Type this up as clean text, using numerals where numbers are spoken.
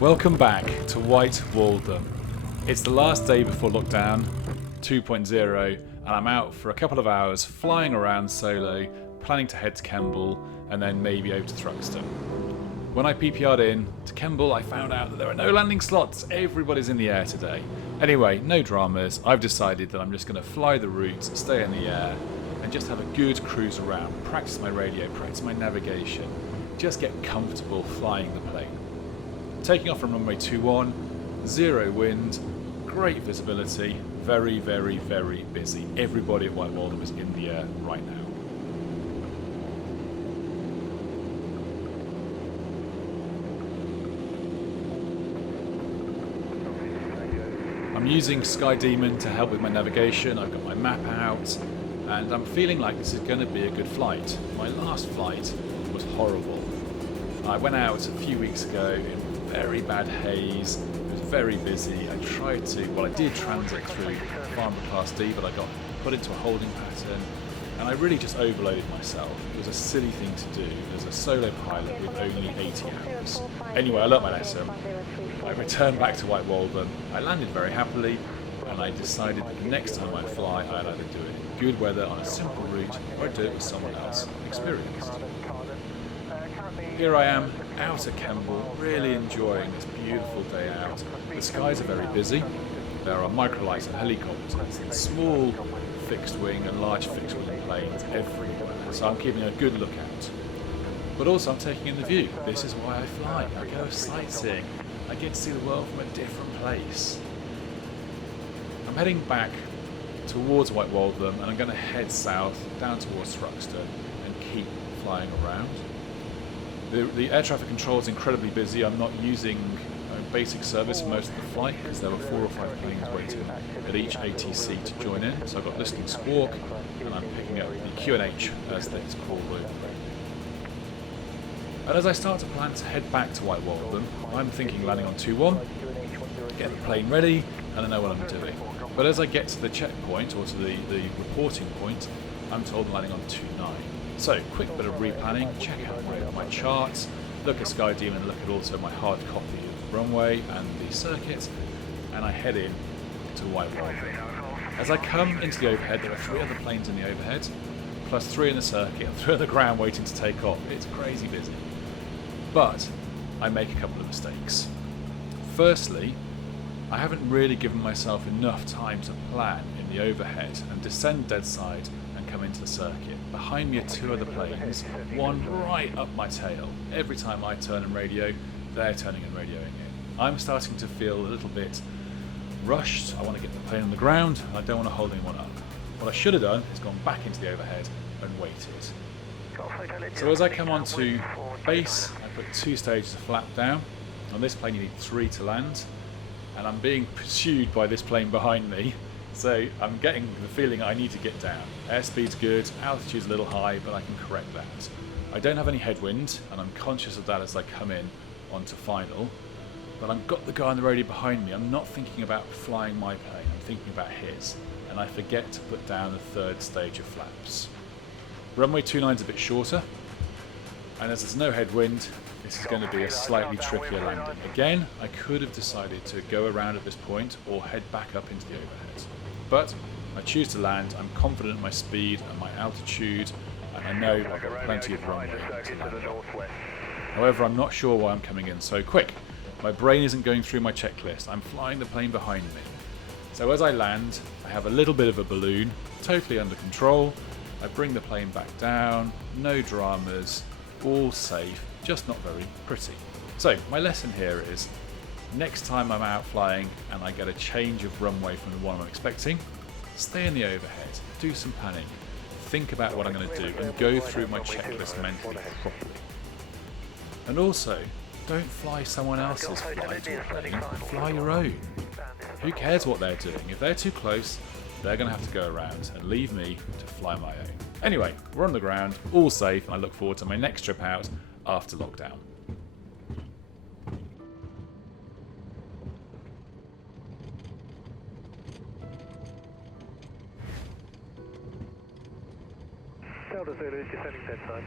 Welcome back to White Waltham. It's the last day before lockdown 2.0 and I'm out for a couple of hours flying around solo, planning to head to Kemble and then maybe over to Thruxton. When I PPR'd in to Kemble, I found out that there are no landing slots. Everybody's in the air today. Anyway, no dramas. I've decided that I'm just going to fly the routes, stay in the air and just have a good cruise around, practice my radio, practice my navigation, just get comfortable flying the plane. Taking off from runway 21, zero wind, great visibility, very, very, very busy. Everybody at White Waltham is in the air right now. I'm using Sky Demon to help with my navigation. I've got my map out and I'm feeling like this is going to be a good flight. My last flight was horrible. I went out a few weeks ago in very bad haze. It was very busy. I did transit through Farnborough Class D, but I got put into a holding pattern and I really just overloaded myself. It was a silly thing to do as a solo pilot with only 80 hours. Anyway, I learnt my lesson. I returned back to White Waltham. I landed very happily and I decided that the next time I fly, I'd either do it in good weather on a simple route or I'd do it with someone else experienced. Here I am, out at Kemble, really enjoying this beautiful day out. The skies are very busy. There are microlights and helicopters and small fixed wing and large fixed wing planes everywhere. So I'm keeping a good lookout. But also I'm taking in the view. This is why I fly. I go sightseeing. I get to see the world from a different place. I'm heading back towards White Waltham and I'm going to head south down towards Thruxton and keep flying around. The air traffic control is incredibly busy. I'm not using basic service for most of the flight because there were 4 or 5 planes waiting at each ATC to join in. So I've got listening squawk and I'm picking up the QNH as it's called. And as I start to plan to head back to White Waltham, I'm thinking landing on 2-1, get the plane ready, and I know what I'm doing. But as I get to the checkpoint or to the reporting point, I'm told I'm landing on 2-9. So, quick bit of replanning, check out my charts, look at Sky Demon, look at also my hard copy of the runway and the circuit, and I head in to White Waltham. As I come into the overhead, there are 3 other planes in the overhead, plus 3 in the circuit, 3 on the ground waiting to take off. It's crazy busy. But I make a couple of mistakes. Firstly, I haven't really given myself enough time to plan in the overhead and descend dead side and come into the circuit. Behind me are 2 other planes, one right up my tail. Every time I turn and radio, they're turning and radioing in. I'm starting to feel a little bit rushed. I want to get the plane on the ground and I don't want to hold anyone up. What I should have done is gone back into the overhead and waited. So as I come onto base, I put 2 stages of flap down. On this plane you need 3 to land, and I'm being pursued by this plane behind me, so I'm getting the feeling I need to get down. Airspeed's good, altitude's a little high, but I can correct that. I don't have any headwind, and I'm conscious of that as I come in onto final, but I've got the guy on the radio behind me. I'm not thinking about flying my plane, I'm thinking about his, and I forget to put down the 3rd stage of flaps. Runway 29's a bit shorter, and as there's no headwind, this is going to be a slightly trickier landing. Again, I could have decided to go around at this point or head back up into the overhead. But I choose to land. I'm confident in my speed and my altitude, and I know I've got plenty of runway to land on. However, I'm not sure why I'm coming in so quick. My brain isn't going through my checklist. I'm flying the plane behind me. So as I land, I have a little bit of a balloon, totally under control. I bring the plane back down, no dramas, all safe, just not very pretty. So my lesson here is, next time I'm out flying and I get a change of runway from the one I'm expecting, stay in the overhead, do some planning, think about what I'm going to do and go through my checklist mentally properly. And also, don't fly someone else's flight or plane, fly your own. Who cares what they're doing? If they're too close, they're going to have to go around and leave me to fly my own. Anyway, we're on the ground, all safe, and I look forward to my next trip out after lockdown. Delta Zulu, descending dead side.